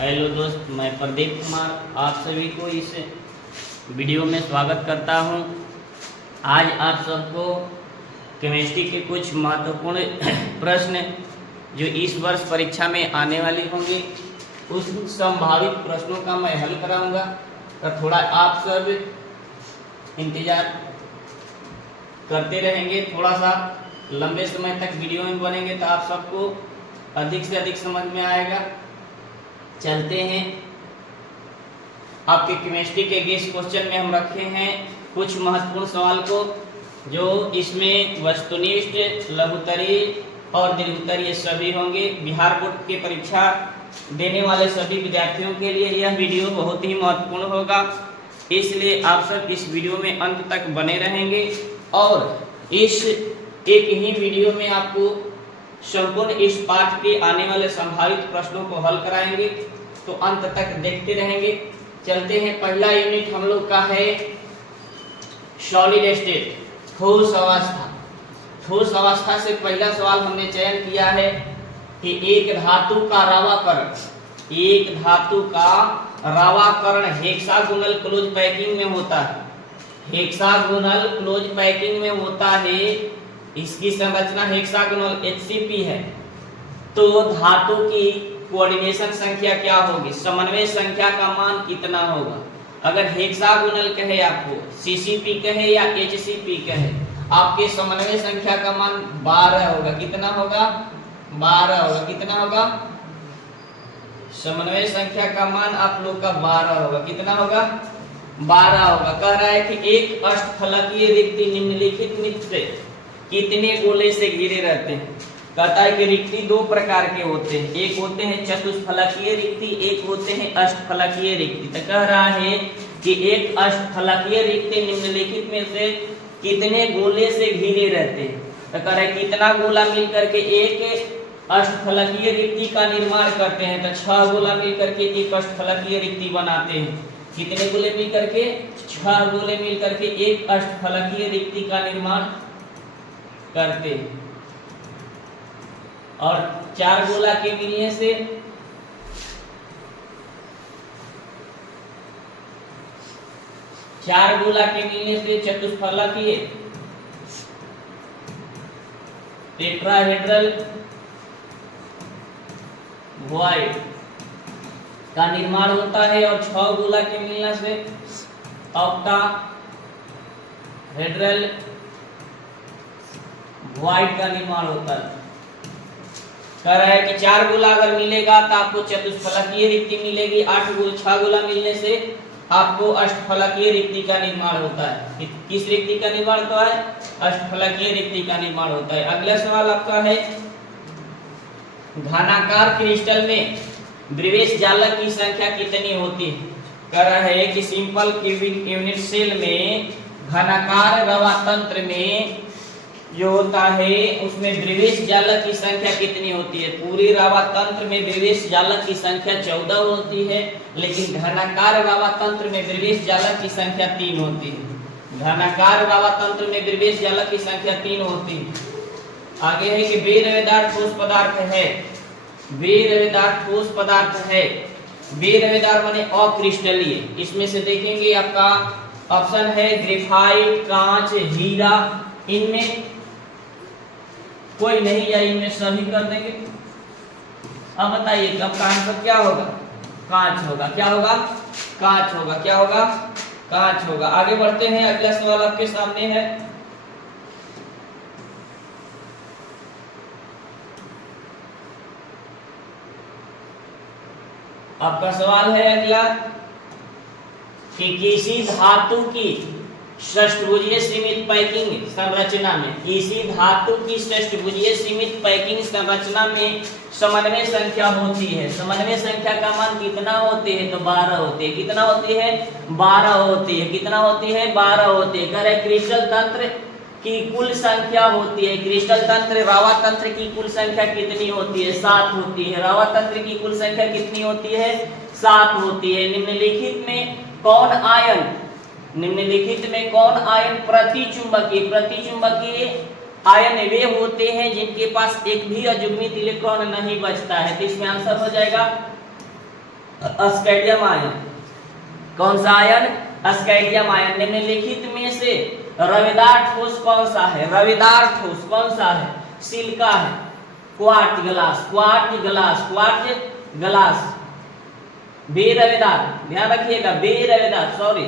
Hello दोस्त, मैं प्रदीप कुमार आप सभी को इस वीडियो में स्वागत करता हूं। आज आप सबको केमिस्ट्री के कुछ महत्वपूर्ण प्रश्न जो इस वर्ष परीक्षा में आने वाली होंगे उस संभावित प्रश्नों का मैं हल कराऊंगा। तो थोड़ा आप सब इंतजार करते रहेंगे, थोड़ा सा लंबे समय तक वीडियो में बनेंगे तो आप सबको अधिक से अधिक समझ में आएगा। चलते हैं, आपके केमिस्ट्री के गेस्ट क्वेश्चन में हम रखे हैं कुछ महत्वपूर्ण सवाल को, जो इसमें वस्तुनिष्ठ, लघुत्तरीय और दीर्घोत्तरीय सभी होंगे। बिहार बोर्ड की परीक्षा देने वाले सभी विद्यार्थियों के लिए यह वीडियो बहुत ही महत्वपूर्ण होगा, इसलिए आप सब इस वीडियो में अंत तक बने रहेंगे और इस एक ही वीडियो में आपको संपूर्ण इस पाठ के आने वाले संभावित प्रश्नों को हल कराएंगे, तो अंत तक देखते रहेंगे। चलते हैं, पहला यूनिट हम लोग का है सॉलिड स्टेट, ठोस अवस्था। ठोस अवस्था से पहला सवाल हमने चयन किया है कि एक धातु का रावाकरण हेक्सागोनल क्लोज पैकिंग में होता है। हेक्सागोनल क्लोज पैकिंग में होता है, इसकी संरचना हेक्सागोनल HCP है। तो धातु की कोऑर्डिनेशन संख्या क्या होगी, समन्वय संख्या का मान कितना होगा। अगर हेक्सागोनल कहे, आपको CCP कहे या HCP कहे, आपके समन्वय संख्या का मान 12 होगा। कितना होगा? 12 होगा। कितना होगा? समन्वय संख्या का मान आप लोग का 12 होगा। कितना होगा? 12 होगा। कह रहा है कि एक अष्टफलकीय रिक्ति निम्नलिखित में से कितने गोले से घिरे रहते हैं। कहता है कि रिक्ति दो प्रकार के होते हैं, एक होते हैं चतुष्फलकीय रिक्ति, एक होते हैं अष्टफलकीय रिक्ति। तो कह रहा है कि एक अष्टफलकीय रिक्ति निम्नलिखित में से कितने गोले से घिरे रहते हैं। तो कह रहा है कितना गोला मिल करके एक अष्टफलकीय रिक्ति का निर्माण करते हैं। तो 6 गोला मिल करके एक अष्टफलकीय रिक्ति बनाते हैं। कितने गोले मिल करके? 6 गोले मिल करके एक अष्टफलकीय रिक्ति का निर्माण करते हैं। और 4 गोला के मिलने से चतुष्फलकीय टेट्राहेड्रल वॉइड का निर्माण होता है और 6 गोला के मिलने से ऑक्टाहेड्रल वॉइड का निर्माण होता है। कह रहा है कि 4 गोला अगर मिलेगा तो आपको चतुष्फलकीय रिक्ति मिलेगी, 6 गोला मिलने से आपको अष्टफलकीय रिक्ति का निर्माण होता है। किस रिक्ति का निर्माण होता है? अष्टफलकीय रिक्ति का निर्माण होता है। अगला सवाल आपका है, घनाकार क्रिस्टल में द्विवेश जालक की संख्या कितनी होती है। कह रहा है कि सिंपल क्यूबिक यूनिट सेल में घनाकार रवा तंत्र में जो होता है उसमें द्विवेश जालक की संख्या कितनी होती है। पूरी रावा तंत्र में द्विवेश जालक की संख्या 14 होती है, लेकिन घनाकार रावा तंत्र में द्विवेश जालक की संख्या 3 होती है। घनाकार रावा तंत्र में द्विवेश जालक की संख्या 3 होती है। आगे है कि बेरवेदार ठोस पदार्थ है। बेरवेदार ठोस पदार्थ है। बेरवेदार माने अक्रिस्टलीय। इसमें से देखेंगे आपका ऑप्शन है ग्रेफाइट, कांच, हीरा। इनमें कोई नहीं या इनमें सभी कर देंगे। अब बताइए अब का आंसर क्या होगा? कांच होगा। क्या होगा? कांच होगा। क्या होगा? कांच होगा। आगे बढ़ते हैं, अगला सवाल आपके सामने है। आपका सवाल है अगला कि किसी धातु की षष्ठभुजीय सीमित पैकिंग संरचना में, किसी धातु की षष्ठभुजीय सीमित पैकिंग संरचना में समन्वय संख्या होती है। समन्वय संख्या का मान कितना होते हैं? तो 12 होते हैं। कितना होती है? 12 होती है। कितना होती है? 12 होती है। कह रहे क्रिस्टल तंत्र की कुल संख्या होती है। क्रिस्टल तंत्र रावा तंत्र की कुल संख्या कितनी होती है? 7 होती है। रावा तंत्र की कुल संख्या कितनी होती है? 7 होती है। निम्नलिखित में कौन आयन प्रतिचुंबकीय आयन वे होते हैं जिनके पास एक भी अजुग्मित इलेक्ट्रॉन नहीं बचता है। तो इसमें आंसर हो जाएगा अस्कैडियम आयन। कौन सा आयन? अस्कैडियम आयन। निम्नलिखित में से रवेदार ठोस कौन सा है? रवेदार ठोस कौन सा है? सिलिका है। Quartz glass, quartz glass, quartz glass बेरवेदार, ध्यान रखिएगा, बेरवेदार, सॉरी।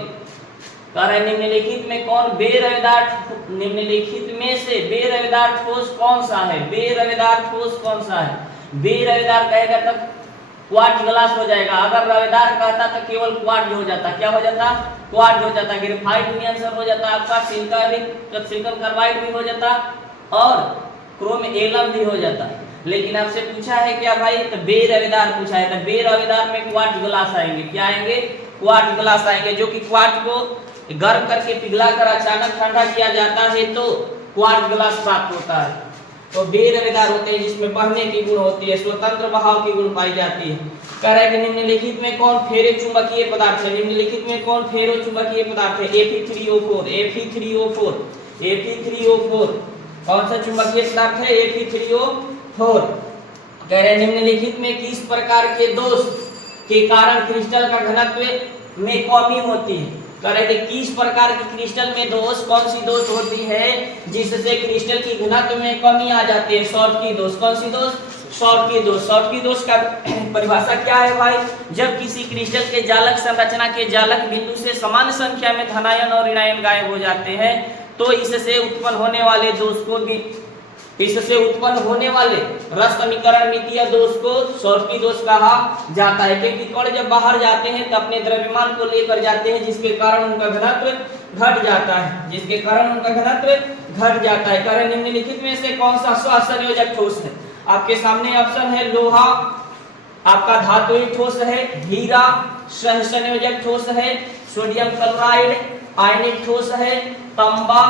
कह रहे निम्नलिखित में कौन बेरवेदार, निम्नलिखित में से बेरवेदार ठोस कौन सा है? बेरवेदार ठोस कौन सा है? बेरवेदार कहेगा तब क्वार्ट्ज ग्लास हो जाएगा। अगर रवेदार कहता तो केवल क्वार्ट्ज हो जाता। क्या हो जाता? क्वार्ट्ज हो जाता। ग्रेफाइट भी आंसर हो जाता आपका, सिलिका भी, सिलिकॉन कार्बाइड भी हो जाता और क्रोम एलम भी हो जाता। लेकिन आपसे पूछा है क्या भाई? तो बेरवेदार पूछा है, तो बेरवेदार में क्वार्ट्ज ग्लास आएंगे। क्या आएंगे? क्वार्ट्ज ग्लास आएंगे, जो कि क्वार्ट्ज को गर्म करके पिघलाकर अचानक ठंडा किया जाता है तो क्वार्ट्ज ग्लास प्राप्त होता है। तो बेरवेदार होते हैं जिसमें बहने की गुण होती है, स्वतंत्र बहाव की गुण पाई जाती है। कह रहा है कि निम्नलिखित में कौन फेरो चुंबकीय पदार्थ है? निम्नलिखित में कौन फेरो चुंबकीय पदार्थ है? Fe3O4, Fe3O4, Fe3O4 कौन सा चुंबकीय पदार्थ है? Fe3O4। कह रहे निम्नलिखित में किस प्रकार के दोष के कारण क्रिस्टल का घनत्व में कमी होती है? कह रहे थे किस प्रकार की क्रिस्टल में दोष, कौन सी दोष होती है जिससे क्रिस्टल की घनत्व में कमी आ जाती है? शॉर्टकी दोष। कौन सी दोष? शॉर्टकी दोष। शॉर्टकी दोष का परिभाषा क्या है भाई? जब किसी क्रिस्टल के जालक संरचना के जालक बिंदु से समान संख्या में धनायन और ऋणायन गायब हो जाते हैं तो इससे उत्पन्न होने वाले दोष को भी, इससे उत्पन्न होने वाले रस समीकरण मितीय दोष को शॉर्टकी दोष कहा जाता है। क्योंकि कण जब बाहर जाते हैं तो अपने द्रव्यमान को लेकर जाते हैं जिसके कारण उनका घनत्व घट जाता है, जिसके कारण उनका घनत्व घट जाता है। कारण निम्नलिखित में से कौन सा सहसंयोजक ठोस है? आपके सामने ऑप्शन है लोहा, आपका धातुई ठोस है, हीरा सहसंयोजक ठोस है, सोडियम क्लोराइड आयनिक ठोस है, तांबा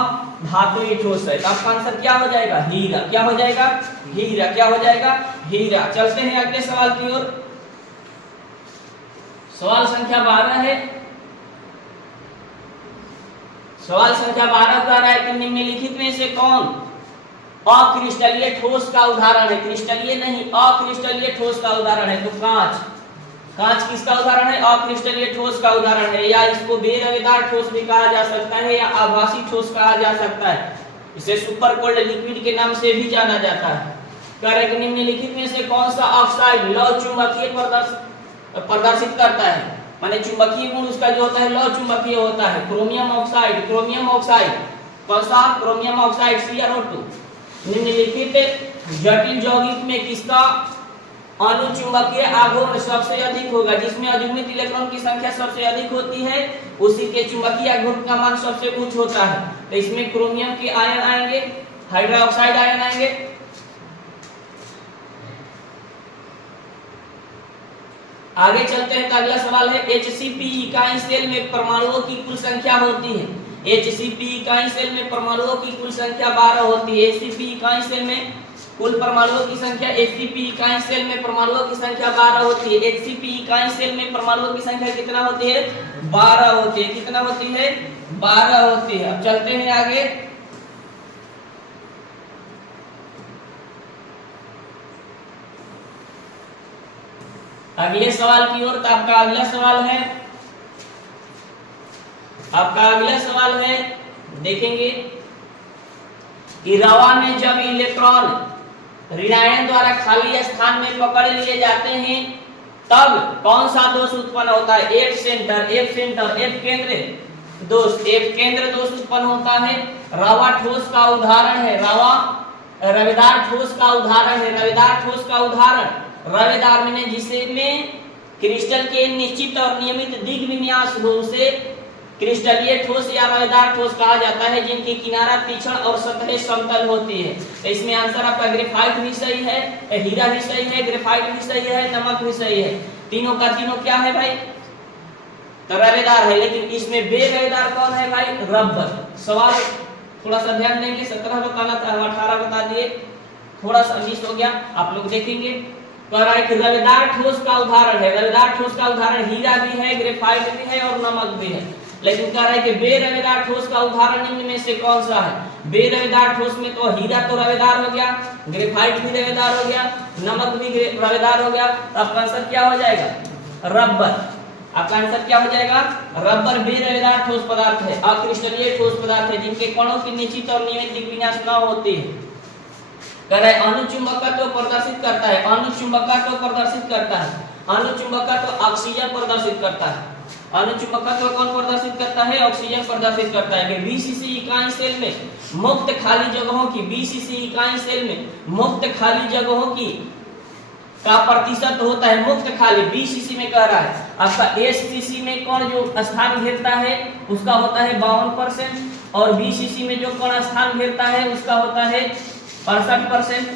धातुई ठोस है। तो आपका आंसर क्या हो जाएगा? हीरा। क्या हो जाएगा? हीरा। क्या हो जाएगा? हीरा। चलते हैं अगले सवाल की ओर। सवाल संख्या 12 है। सवाल संख्या 12 कह रहा है कि निम्नलिखित में से कौन अक्रिस्टलीय ठोस का उदाहरण है? क्रिस्टलीय नहीं, अक्रिस्टलीय ठोस का उदाहरण है। तो कांच। कांच किसका उदाहरण है? अक्रिस्टलीय ठोस का उदाहरण है। या इसको बेरवेदार ठोस भी कहा जा सकता है या आभासी ठोस कहा जा सकता है। इसे सुपर कोल्ड लिक्विड के नाम से भी जाना जाता है। कह रहे निम्नलिखित में से कौन सा ऑक्साइड लौ चुंबकीय प्रदर्शित करता है? माने चुंबकीय गुण उसका जो होता है लौ चुंबकीय होता है। Chromium oxide. क्रोमियम ऑक्साइड कौन सा? Chromium oxide CrO2। निम्नलिखित जटिल यौगिक में किसका अनुचुंबकीय आघूर्ण सबसे अधिक होगा? जिसमें अजुग्मित इलेक्ट्रॉन की संख्या सबसे अधिक होती है उसी के चुंबकीय आघूर्ण का मान सबसे उच्च होता है। तो इसमें क्रोमियम के आयन आएंगे, हाइड्रोक्साइड आयन आएंगे। आगे चलते हैं तो अगला सवाल है HCP इकाई सेल में परमाणुओं की कुल संख्या होती है। HCP इकाई सेल में परमाणुओं की कुल संख्या 12 होती है। HCP इकाई सेल में कुल परमाणुओं की संख्या, HCP इकाई सेल में परमाणुओं की संख्या 12 होती है। HCP इकाई सेल में परमाणुओं की संख्या कितना होती है? 12 होती है। कितना होती है? 12 होती है। अब चलते हैं आगे। अगले सवाल की ओर। तो आपका अगला सवाल है, आपका अगला सवाल है, देखेंगे कि रवा में जब इलेक्ट्रॉन ऋणायन द्वारा खाली स्थान में पकड़ लिए जाते हैं तब कौन सा दोष उत्पन्न होता है? F सेंटर, F केंद्र दोष, F केंद्र दोष उत्पन्न होता है। रवा ठोस का उदाहरण है, रवा रवेदार ठोस का उदाहरण है। रवेदार ठोस का उदाहरण रवेदार में जिसमें क्रिस्टल के निश्चित और नियमित दिग विन्यास हो उसे क्रिस्टलीय ठोस या रवेदार ठोस कहा जाता है, जिनकी किनारा तीक्ष्ण और सतह समतल होती है। तो इसमें आंसर आपका ग्रेफाइट भी सही है, हीरा भी सही है, ग्रेफाइट भी सही है, नमक भी सही है। तीनों का तीनों क्या है भाई? तो रवेदार है। लेकिन इसमें बेरवेदार कौन है भाई? रबर। सवाल थोड़ा सा ध्यान देंगे। 17 बताना था, 18 बता दिए, थोड़ा सा मिस हो गया। आप लोग देखेंगे कह रहा है कि रवेदार ठोस का उदाहरण है। रवेदार ठोस का उदाहरण हीरा भी है, ग्रेफाइट भी है और नमक भी है। लेकिन कह रहा है कि बेरवेदार ठोस का उदाहरण निम्न में से कौन सा है? बेरवेदार ठोस में तो हीरा तो रवेदार हो गया, ग्रेफाइट भी रवेदार हो गया, नमक भी रवेदार हो गया। तो आपका आंसर क्या हो जाएगा? रबर। आपका आंसर क्या हो जाएगा? रबर बेरवेदार ठोस पदार्थ है, अक्रिस्टलीय ठोस पदार्थ है जिनके कणों की निश्चित और नियमित दिग्विन्यास न होती है। कह रहे अनुचुंबकत्व प्रदर्शित करता है, अनुचुंबकत्व प्रदर्शित करता है, अनुचुंबकत्व ऑक्सीजन प्रदर्शित करता है। अनुचुंबकत्व कौन प्रदर्शित करता है? ऑक्सीजन प्रदर्शित करता है। कि बीसीसी इकाई सेल में मुक्त खाली जगहों की, बीसीसी इकाई सेल में मुक्त खाली जगहों की का प्रतिशत होता है, मुक्त खाली बीसीसी में कह रहा है। आपका एससीसी में कौन जो स्थान घेरता है उसका होता है 52% और बीसीसी में जो कौन स्थान घेरता है उसका होता है 68%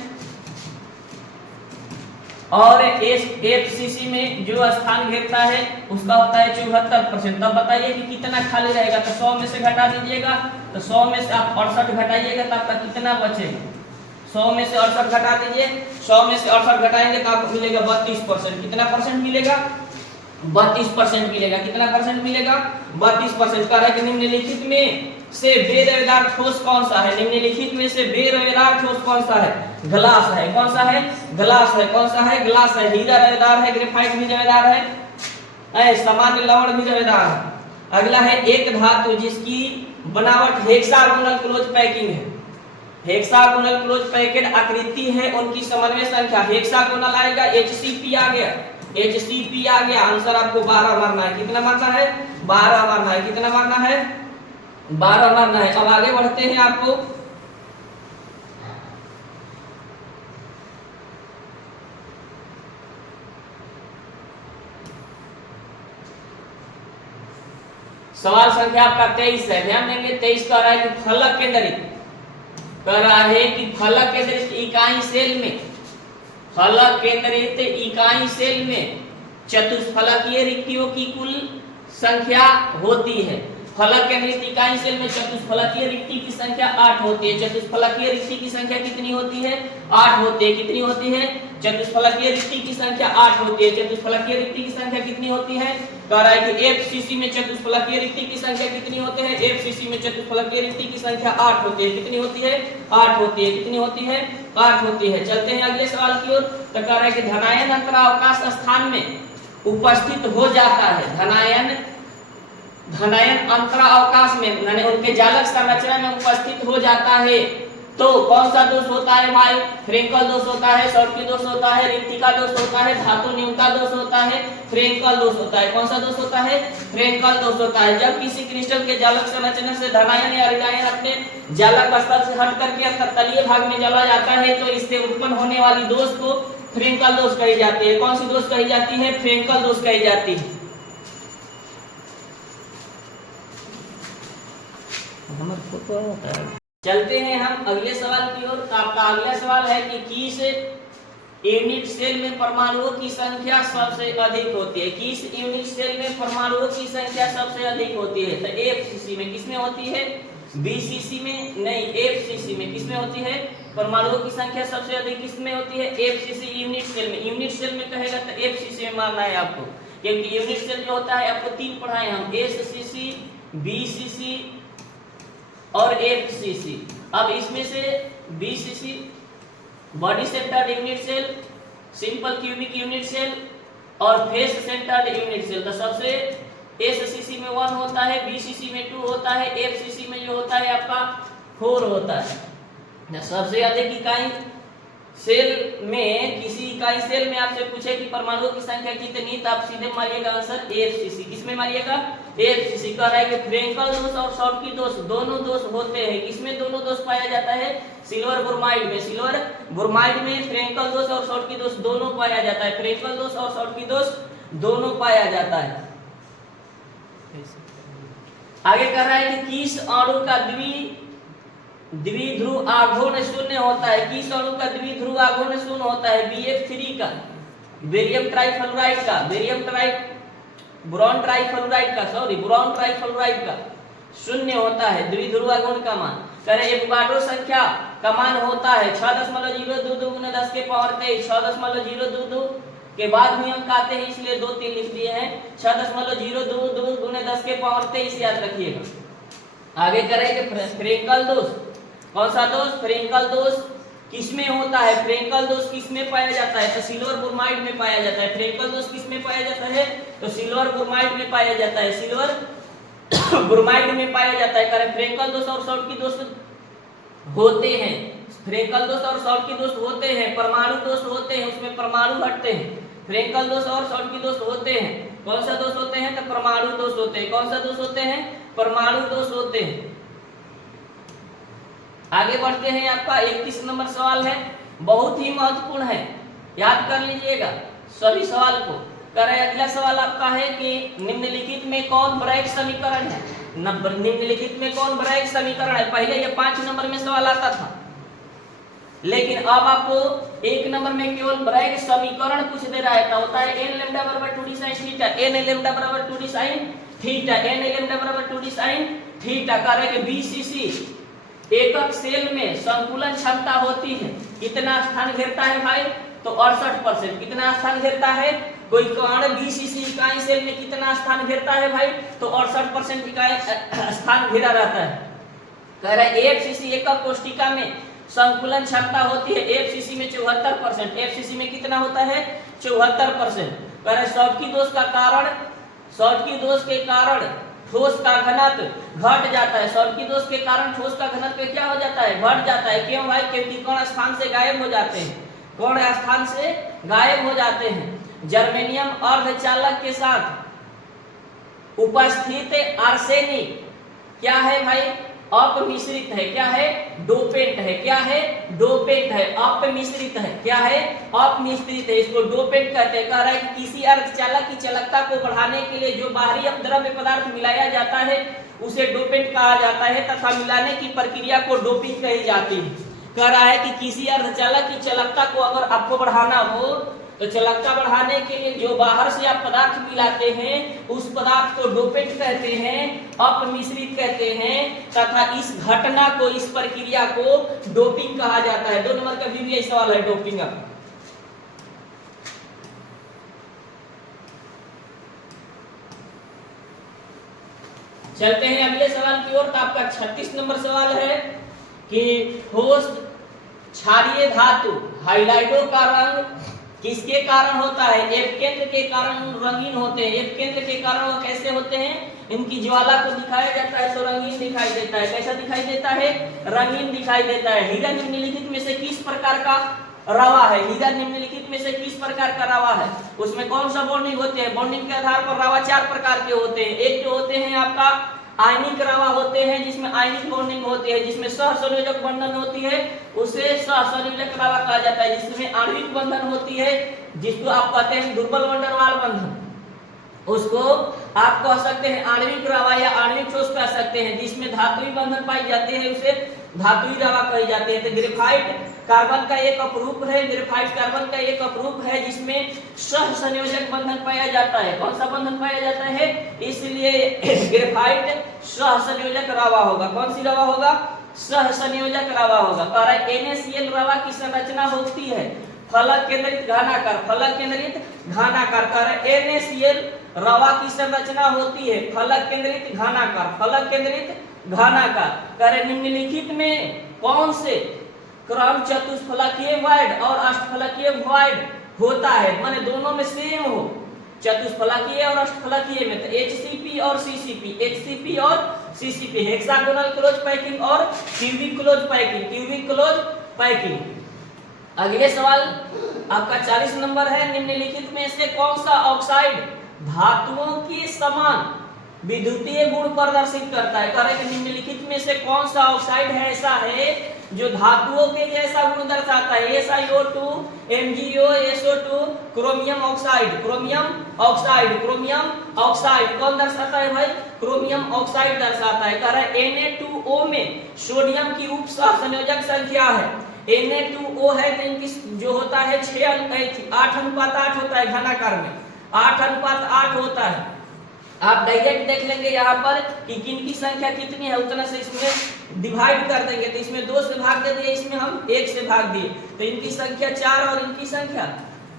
और एफसीसी में जो स्थान घेरता है उसका होता है 74%। तब बताइए कि कितना खाली रहेगा? तो 100 में से घटा दीजिएगा, तो 100 में से आप 68 घटाइएगा तो आपका कितना बचेगा? 100 में से 68 घटा दीजिए, 100 में से 68 घटाएंगे तो आपको मिलेगा 32%। कितना परसेंट मिलेगा? 32% मिलेगा। कितना परसेंट मिलेगा? 32%। कह रहा है कि निम्नलिखित में से बेरवेदार ठोस कौन सा है? निम्नलिखित में से बेरवेदार ठोस कौन सा है? ग्लास है। कौन सा है? ग्लास है। कौन सा है? ग्लास है। हीरा रवेदार है, ग्रेफाइट भी रवेदार है, सामान्य लवण भी रवेदार है। अगला है एक धातु जिसकी बनावट हेक्सागोनल क्लोज पैकिंग है, हेक्सागोनल क्लोज पैकेट आकृति है, उनकी समन्वय संख्या हेक्सागोनल आएगा, HCP आ गया, HCP आ गया। आंसर आपको 12 मारना है। कितना मारना है? 12 मारना है। कितना मारना है? 12 मारना है। अब आगे बढ़ते हैं। आपको सवाल संख्या आपका 23 है। ध्यान देंगे 23 कह रहा है कि फलक केंद्रित, कह रहा है कि फलक केंद्रित इकाई सेल में, फलक केंद्रित इकाई सेल में चतुष्फलकीय रिक्तियों की कुल संख्या होती है। फलक केंद्रित इकाई सेल में चतुष्फलकीय रिक्ति की संख्या 8 होती है। चतुष्फलकीय रिक्ति की संख्या कितनी होती है? 8 होती है। कितनी होती है? चतुष्फलकीय रिक्ति की संख्या 8 होती है। चतुष्फलकीय रिक्ति की संख्या कितनी होती है? कह रहा है कि एफसीसी में चतुष्फलकीय रिक्ति की संख्या कितनी होती है? एफसीसी में चतुष्फलकीय रिक्ति की संख्या 8 होती है। कितनी होती है? 8 होती है। कितनी होती है? 8 होती है। चलते हैं अगले सवाल की ओर। तो कह रहा है कि धनायन अंतरावकाश स्थान में उपस्थित हो जाता है, धनायन अंतरावकाश में माने उनके जालक संरचना में उपस्थित हो जाता है तो कौन सा दोष होता है भाई? फ्रेंकल दोष होता है, शॉर्टकी दोष होता है, रिक्तिका दोष होता है, धातु न्यूनता दोष होता है, फ्रेंकल दोष होता है। कौन सा दोष होता है? फ्रेंकल दोष होता है। जब किसी क्रिस्टल के जालक संरचना से धनायन या ऋणायन अपने जालक स्तर से हट करके तलीय भाग में चला जाता है तो इससे उत्पन्न होने वाली दोष को फ्रेंकल दोष कही जाती है। कौन सी दोष कही जाती है? फ्रेंकल दोष कही जाती है। चलते हैं हम अगले सवाल की ओर। आपका अगला सवाल है कि किस यूनिट सेल में परमाणुओं की संख्या सबसे अधिक होती है? किस यूनिट सेल में परमाणुओं की संख्या सबसे अधिक होती है? तो एफसीसी में। किसमें होती है? बीसीसी में नहीं, एफसीसी में। किसमें होती है? परमाणुओं की संख्या सबसे अधिक किसमें होती है? एफसीसी यूनिट सेल में। यूनिट सेल में कहेगा तो एफसीसी में मानना है आपको, क्योंकि यूनिट सेल जो होता है आपको 3 पढ़ाए हम, एससीसी, बीसीसी और एफसीसी। अब इसमें से BCC body centred unit cell, simple cubic unit cell और फेस सेंटर्ड यूनिट सेल। तो सबसे एससीसी में 1 होता है, बीसीसी में 2 होता है, एफसीसी में जो होता है आपका 4 होता है। सबसे अधिक इकाई सेल में, किसी इकाई सेल में आपसे पूछे कि परमाणुओं की संख्या कितनी, तो आप सीधे मारिएगा आंसर एफसीसी। किसमें मारिएगा? एफसीसी। कह रहा है कि फ्रेंकल दोष और शॉर्टकी दोष दोनों दोष होते हैं। किसमें दोनों दोष पाया जाता है? सिल्वर ब्रोमाइड में। सिल्वर ब्रोमाइड में फ्रेंकल दोष और शॉर्टकी दोष दोनों पाया जाता है। फ्रेंकल दोष और शॉर्टकी दोष दोनों पाया जाता है। आगे कह रहा है कि किस अणु का द्विध्रुव आघूर्ण शून्य होता है? किस अणु का द्विध्रुव आघूर्ण शून्य होता है? BF3 का, बेरियम ट्राइफ्लोराइड का, बोरॉन ट्राइफ्लोराइड का शून्य होता है द्विध्रुव आघूर्ण का मान। करें एवोगाड्रो संख्या का मान होता है 6.022 × 10⁻23, 6.022 के बाद भी अंक आते हैं इसलिए 2-3 लिख दिए हैं। 6.022 × 10⁻23 याद रखिएगा। आगे करेंगे फ्रेंकल दोष। कौन सा दोष? फ्रेंकल दोष किसमें होता है? फ्रेंकल दोष किसमें पाया जाता है? तो सिल्वर ब्रोमाइड में पाया जाता है। फ्रेंकल दोष किसमें पाया जाता है? तो सिल्वर ब्रोमाइड में पाया जाता है, सिल्वर ब्रोमाइड में पाया जाता है। कारण फ्रेंकल दोष और शॉर्टकी दोष होते हैं, फ्रेंकल दोष और शॉर्टकी दोष होते हैं, परमाणु दोष होते हैं, उसमें परमाणु हटते हैं। फ्रेंकल दोष और शॉर्टकी दोष होते हैं। कौन सा दोष होते हैं? तो परमाणु दोष होते हैं। कौन सा दोष होते हैं? परमाणु दोष होते हैं। आगे बढ़ते हैं, आपका 31 नंबर सवाल है, बहुत ही महत्वपूर्ण है, याद कर लीजिएगा सभी सवाल को। अगला सवाल आपका है कि निम्नलिखित में कौन ब्रैग समीकरण है? निम्नलिखित में कौन ब्रैग समीकरण है? पहले ये 5 नंबर में सवाल आता था, लेकिन अब आपको 1 नंबर में केवल ब्रैग समीकरण पूछ दे रहा है। तो होता है n लैम्डा बराबर 2d sin theta, n lambda बराबर 2d sin theta, n lambda बराबर 2d sin थीटा। कार्य के BCC एकक सेल में संकुलन क्षमता होती है, कितना स्थान घेरता है भाई? तो 68%। कितना स्थान घेरता है? कोई कण BCC इकाई सेल में कितना स्थान घेरता है भाई? तो 68% इकाई स्थान घेरा रहता है। कह रहा है FCC एकक कोष्टिका में संकुलन क्षमता होती है, FCC में 74%। FCC में कितना होता है? 74%। कह रहा है शॉर्टकी दोष का कारण, शॉर्टकी दोष के कारण ठोस का घनत्व घट जाता है। शॉर्टकी दोष के कारण ठोस का घनत्व क्या हो जाता है? घट जाता है। क्यों भाई? क्योंकि कण स्थान से गायब हो जाते हैं, कण स्थान से गायब हो जाते हैं। जर्मेनियम अर्धचालक के साथ उपस्थित आर्सेनिक क्या है भाई? अपमिश्रित है। क्या है? डोपेंट है। क्या है? डोपेंट है, अपमिश्रित है। क्या है? अपमिश्रित है, इसको डोपेंट कहते हैं। कह रहा है कि किसी अर्धचालक की चालकता को बढ़ाने के लिए जो बाहरी अपद्रव्य पदार्थ मिलाया जाता है उसे डोपेंट कहा जाता है, तथा मिलाने की प्रक्रिया को डोपिंग कही जाती है। कह रहा है कि किसी अर्धचालक की चालकता को अगर आपको बढ़ाना हो तो चालकता बढ़ाने के लिए जो बाहर से आप पदार्थ मिलाते हैं उस पदार्थ को डोपेंट कहते हैं, अपमिश्रित कहते हैं, तथा इस घटना को, इस प्रक्रिया को डोपिंग कहा जाता है। 2 नंबर का भी यही सवाल है, डोपिंग। चलते हैं अगले सवाल की ओर। तो आपका 36 नंबर सवाल है कि ठोस क्षारीय धातु हाइलाइडो का रंग किसके कारण होता है? F केंद्र के कारण रंगीन होते हैं। F केंद्र के कारण वो कैसे होते हैं? इनकी ज्वाला को दिखाया जाता है तो रंगीन दिखाई देता है। कैसा दिखाई देता है? रंगीन दिखाई देता है। हीरा निम्नलिखित में से किस प्रकार का रवा है? हीरा निम्नलिखित में से किस प्रकार का रवा है? उसमें कौन सा बॉन्डिंग होते हैं? बॉन्डिंग के आधार पर रवा 4 प्रकार के होते हैं। एक जो होते हैं आपका आयनिक रवा होते हैं, जिसमें आयनिक बॉन्डिंग होती है, जिसमें सहसंयोजक बंधन होती है, उसे सहसंयोजक रवा कहा जाता है। जिसमें आणविक बंधन होती है, जिसको आप कहते हैं दुर्बल वैन डेर वाल्स बंधन, उसको आप कह सकते हैं आणविक रवा या आणविक ठोस कह सकते हैं। जिसमें धातुई बंधन पाई जाते हैं उसे धातुई रवा कहे जाते हैं। तो ग्रेफाइट कार्बन का एक अपरूप है, ग्रेफाइट कार्बन का एक अपरूप है जिसमें सहसंयोजक बंधन पाया जाता है। कौन सा बंधन पाया जाता है? इसलिए ग्रेफाइट सहसंयोजक रवा होगा। कौन सी रवा होगा? सहसंयोजक रवा होगा। कह रहा है NaCl रवा की संरचना होती है फलक केंद्रित घनाकार, फलक केंद्रित घनाकार। कह रहा है NaCl रवा की संरचना होती है फलक केंद्रित घनाकार, फलक केंद्रित घनाकार। कह रहे निम्नलिखित में कौन से क्रम चतुष्फलकीय वॉइड और अष्टफलकीय वॉइड होता है? माने दोनों में सेम हो, चतुष्फलकीय और अष्टफलकीय में। तो HCP और CCP, HCP और CCP, हेक्सागोनल क्लोज पैकिंग और cubic close packing, cubic close packing. अगले सवाल आपका 40 नंबर है, निम्नलिखित में से कौन सा ऑक्साइड धातुओं के समान विद्युतीय गुण प्रदर्शित करता है? कह रहे हैं निम्नलिखित में से कौन सा ऑक्साइड है ऐसा है जो धातुओं के जैसा गुण दर्शाता है? SiO2, MgO, SO2, chromium oxide, chromium oxide, chromium oxide कौन दर्शाता है भाई? क्रोमियम ऑक्साइड दर्शाता है। कह रहा है Na2O में सोडियम की उप सहसंयोजक संख्या है। Na2O है तो इनकी जो होता है 8:8 होता है घनाकार में, 8:8 होता है। आप डायरेक्ट देख लेंगे यहाँ पर कि किन की संख्या कितनी है, उतना से इसमें डिवाइड कर देंगे। तो इसमें 2 से भाग दे दिए, इसमें हम 1 से भाग दिए, तो इनकी संख्या 4 और इनकी संख्या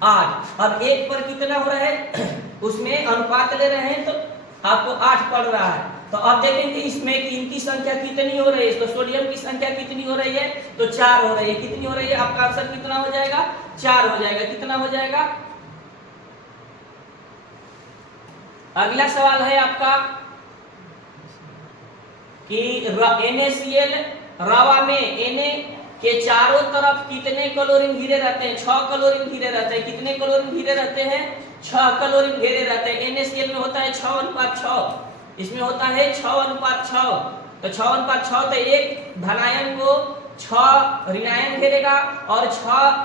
8। अब 1 पर कितना हो रहा है उसमें अनुपात ले रहे हैं तो आपको 8 पड़ रहा है। तो तो अब देखेंगे इसमें कि इनकी संख्या कितनी हो रही है। तो सोडियम की संख्या कितनी हो रही है, तो 4 हो रही है। कितनी हो रही है, आपका आंसर कितना हो जाएगा, 4 हो जाएगा। कितना हो जाएगा। अगला सवाल है आपका कि NaCl रवा में Na के चारों तरफ कितने क्लोरीन घिरे रहते हैं, 6 क्लोरीन घिरे रहते हैं। कितने क्लोरीन घिरे रहते हैं, 6 क्लोरीन घिरे रहते हैं। NaCl में होता है 6:6, इसमें होता है 6:6। तो 6:6 तो एक धनायन को 6 ऋणायन घेरेगा और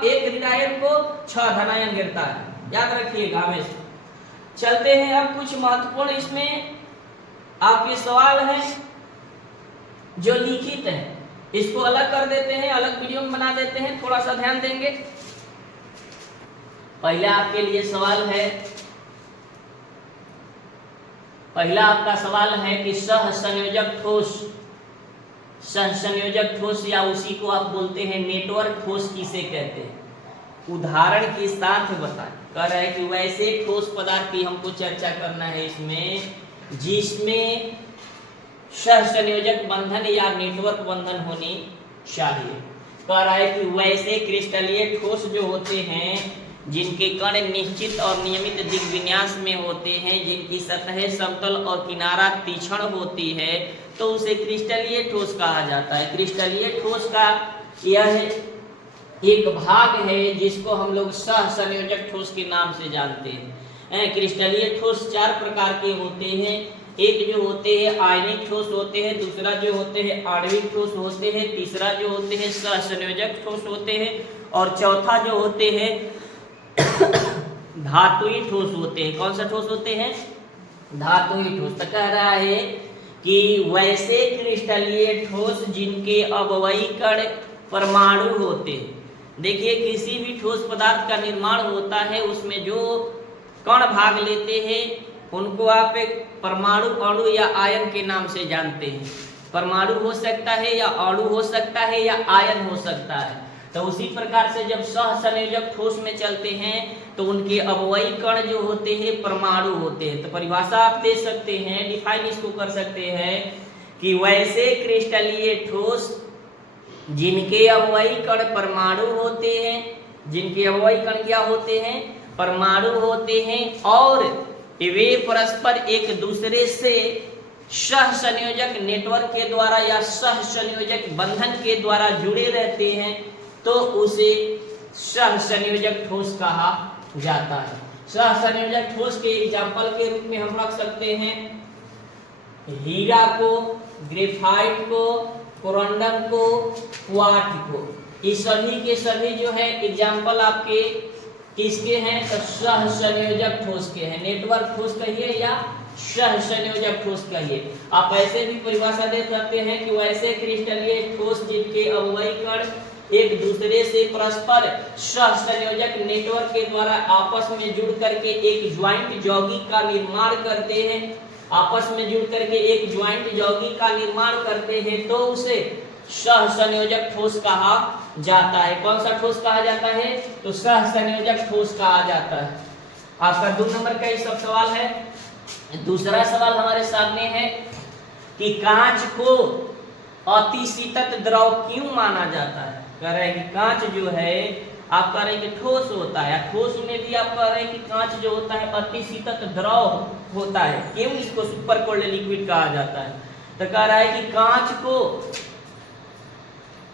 1 ऋणायन को 6 धनायन घेरता है, याद रखिएगा हमेशा। चलते हैं अब कुछ महत्वपूर्ण इसमें आपके सवाल हैं जो लिखित है, इसको अलग कर देते हैं, अलग वीडियो में बना देते हैं, थोड़ा सा ध्यान देंगे। पहला आपके लिए सवाल है, पहला आपका सवाल है कि सहसंयोजक ठोस, सहसंयोजक ठोस या उसी को आप बोलते हैं नेटवर्क ठोस किसे कहते हैं, उदाहरण के साथ बताएं। कह रहा है कि वैसे ठोस पदार्थ की हमको चर्चा करना है इसमें जिसमें सहसंयोजक बंधन या नेटवर्क बंधन होनी चाहिए। कह रहा है कि वैसे क्रिस्टलीय ठोस जो होते हैं जिनके कण निश्चित और नियमित दिग्विन्यास में होते हैं, जिनकी सतह समतल और किनारा तीक्ष्ण होती है, तो उसे क्रिस्टलीय ठोस कहा जाता है। क्रिस्टलीय ठोस का यह एक भाग है जिसको हम लोग सहसंयोजक ठोस के नाम से जानते हैं। क्रिस्टलीय ठोस 4 प्रकार के होते हैं। एक जो होते हैं आयनिक ठोस होते हैं, दूसरा जो होते हैं आणविक ठोस होते हैं, तीसरा जो होते हैं सहसंयोजक ठोस होते हैं, और चौथा जो होते हैं धातुई ठोस होते हैं। कौन सा ठोस होते हैं, धातुई ठोस। तो कह रहा है कि वैसे क्रिस्टलीय ठोस जिनके अवयवी कण परमाणु होते हैं। देखिए किसी भी ठोस पदार्थ का निर्माण होता है उसमें जो कण भाग लेते हैं उनको आप एक परमाणु, अणु या आयन के नाम से जानते हैं। परमाणु हो सकता है या अणु हो सकता है या आयन हो सकता है। तो उसी प्रकार से जब सहसंयोजक ठोस में चलते हैं तो उनके अवयवी कण जो होते हैं परमाणु होते हैं। तो परिभाषा आप दे सकते हैं, डिफाइन इसको कर सकते हैं कि वैसे क्रिस्टलीय ठोस जिनके अवयवी कण परमाणु होते हैं, जिनके अवयवी कण क्या होते हैं, परमाणु होते हैं, और वे परस्पर एक दूसरे से सहसंयोजक नेटवर्क के द्वारा या सहसंयोजक बंधन के द्वारा जुड़े रहते हैं, तो उसे सहसंयोजक ठोस कहा जाता है। सहसंयोजक ठोस के एग्जाम्पल के रूप में हम रख सकते हैं हीरा को, ग्रेफाइट को, कोरंडम को, क्वार्ट्ज को। इस सभी के सभी जो है एग्जाम्पल आपके किसके हैं, तो सहसंयोजक ठोस के हैं। नेटवर्क ठोस कहिए या सहसंयोजक ठोस कहिए। आप ऐसे भी परिभाषा दे सकते हैं कि वैसे क्रिस्टलीय ठोस जिनके अवयवी कण एक दूसरे से परस्पर सहसंयोजक नेटवर्क के द्वारा आपस में जुड़ करके एक ज्वाइंट यौगिक का निर्माण करते हैं, आपस में जुड़ करके एक ज्वाइंट यौगिक का निर्माण करते हैं, तो उसे सहसंयोजक ठोस कहा जाता है। कौन सा ठोस कहा जाता है, तो सहसंयोजक ठोस कहा जाता है। आपका 2 नंबर का ये सब सवाल है। दूसरा सवाल हमारे सामने है कि कांच को अति शीतल द्रव क्यों माना जाता है। कह रहे हैं कि कांच जो है आप कह रहे हैं कि ठोस होता है, ठोस में भी आप कह रहे हैं कि कांच जो होता है अति शीतल द्रव होता है, क्यों इसको सुपर कोल्ड लिक्विड कहा जाता है। तो कह रहा है कि कांच को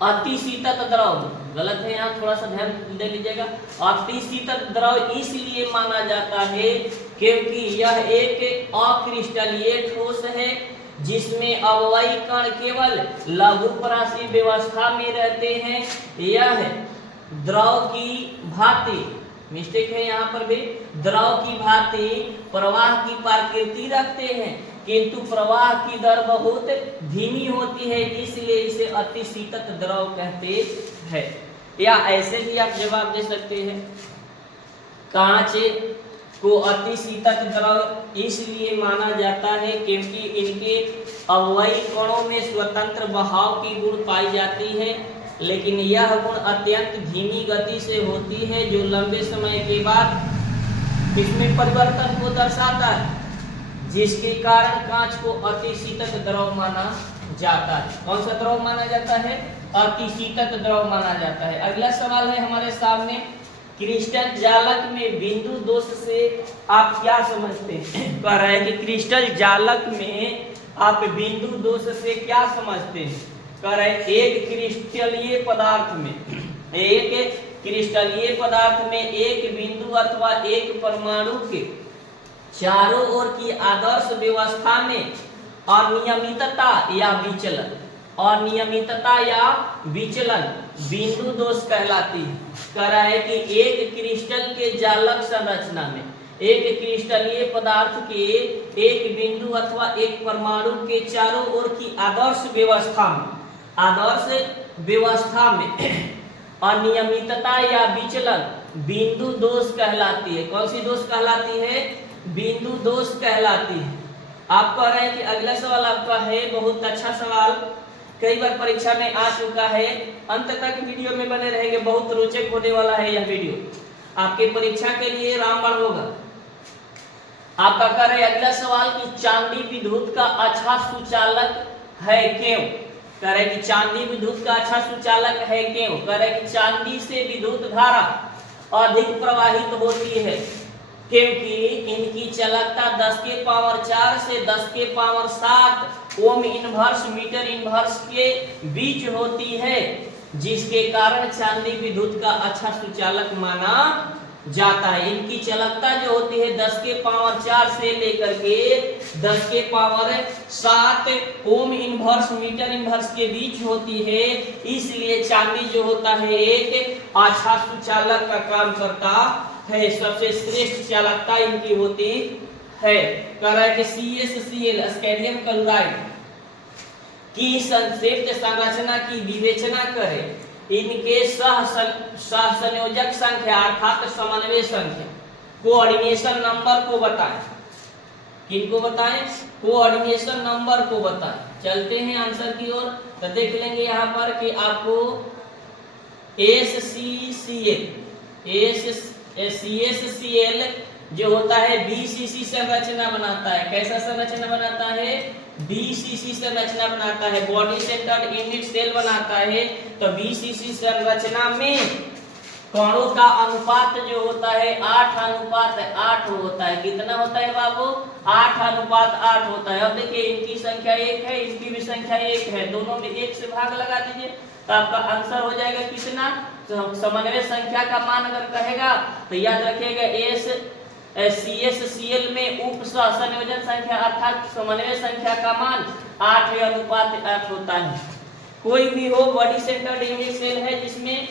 अति शीतल द्रव, गलत है यहाँ, थोड़ा सा ध्यान दे लीजिएगा। अति शीतल द्रव इसलिए माना जाता है क्योंकि यह एक अक्रिस्टलीय ठोस है जिसमें अवयवी कण केवल लघु परासी व्यवस्था में रहते हैं। यह द्रव की भांति, मिस्टेक है यहाँ पर भी, द्रव की भांति प्रवाह की प्रकृति रखते हैं किंतु प्रवाह की दर बहुत धीमी होती है, इसलिए इसे अति शीतल द्रव कहते हैं। या ऐसे भी आप जवाब दे सकते हैं कांच को अति शीतल द्रव इसलिए माना जाता है क्योंकि इनके अवयवी कणों में स्वतंत्र बहाव की गुण पाई जाती है, लेकिन यह गुण अत्यंत धीमी गति से होती है जो लंबे समय के बाद इसमें परिवर्तन को दर्शाता है। जिसके कारण कांच को अतिशीतक द्रव माना जाता है। कौन सा द्रव माना जाता है? अतिशीतक द्रव माना जाता है। अगला सवाल है हमारे सामने, क्रिस्टल जालक में बिंदु दोष से आप क्या समझते हैं? कह रहा है कि क्रिस्टल जालक में आप बिंदु दोष से क्या समझते हैं? कह रहे हैं एक क्रिस्टलीय पदार्थ में एक बिंदु अथवा एक परमाणु के चारों ओर की आदर्श व्यवस्था में अनियमितता या विचलन बिंदु दोष कहलाती है। कह रहा है कि एक क्रिस्टल के जालक संरचना में एक क्रिस्टलीय पदार्थ के एक बिंदु अथवा एक परमाणु के चारों ओर की आदर्श व्यवस्था में अनियमितता या विचलन बिंदु दोष कहलाती है। कौन सी दोष कहलाती है? बिंदु दोष कहलाती है। आप कह रहे हैं कि अगला सवाल आपका है, बहुत अच्छा सवाल, कई बार परीक्षा में आ चुका है। अंत तक वीडियो में बने रहेंगे, बहुत रोचक होने वाला है यह वीडियो, आपके परीक्षा के लिए रामबाण होगा। आपका कह रहे अगला सवाल कि चांदी विद्युत का अच्छा सुचालक है क्यों? कह रहे कि चांदी विद्युत का अच्छा सुचालक है क्यों? कह रहे कि चांदी से विद्युत धारा अधिक प्रवाहित होती है क्योंकि इनकी चालकता 10 के पावर 4 से 10 के power 7 ohm inverse metre inverse के बीच होती है, जिसके कारण चांदी विद्युत का अच्छा सुचालक माना जाता है। इनकी चालकता जो होती है 10 के पावर 4 से लेकर के 10 के power 7 ohm inverse metre inverse के बीच होती है, इसलिए चांदी जो होता है एक अच्छा सुचालक का काम करता है। सबसे श्रेष्ठ चालकता इनकी होती है। कह रहा है कि CaCl स्कैंडियम क्लोराइड की संक्षिप्त संरचना की विवेचना करें, इनके सहसंयोजक संख्या अर्थात समन्वय संख्या, कोऑर्डिनेशन नंबर को बताएं। किनको बताएं? कोऑर्डिनेशन नंबर को बताएं। चलते हैं आंसर की ओर, तो देख लेंगे यहाँ पर कि आपको CaCl जो होता है BCC संरचना बनाता है। कैसा संरचना बनाता है? BCC संरचना बनाता है, बॉडी सेंटर्ड यूनिट सेल बनाता है। तो BCC संरचना में कणों का अनुपात जो होता है 8:8 होता है। कितना होता है बाबू? 8:8 होता है। अब देखिए इनकी संख्या 1 है, इनकी भी संख्या 1 है, दोनों में 1 से भाग लगा दीजिए तो आपका आंसर हो जाएगा कितना? तो समन्वय संख्या का मान अगर कहेगा तो याद रखिएगा CaCl में उप सहसंयोजन संख्या अर्थात समन्वय संख्या का मान 8:8 होता है। कोई भी हो बॉडी सेंटर्ड यूनिट सेल है जिसमें